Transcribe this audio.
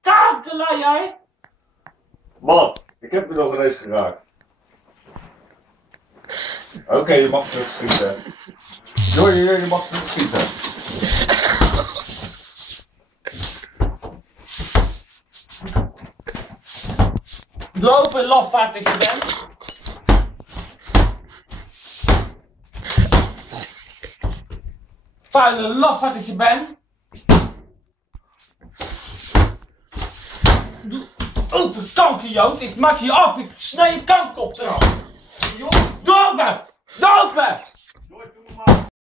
Kankela jij? Wat? Ik heb me nog ineens geraakt. Oké, je mag terugschieten. Je mag terugschieten. Lopen, lafvaartig je bent. Vuile lafvaartig je bent. Open kankerjood, ik maak je af, ik snij je kanker op de hand. Dopen! Dopen!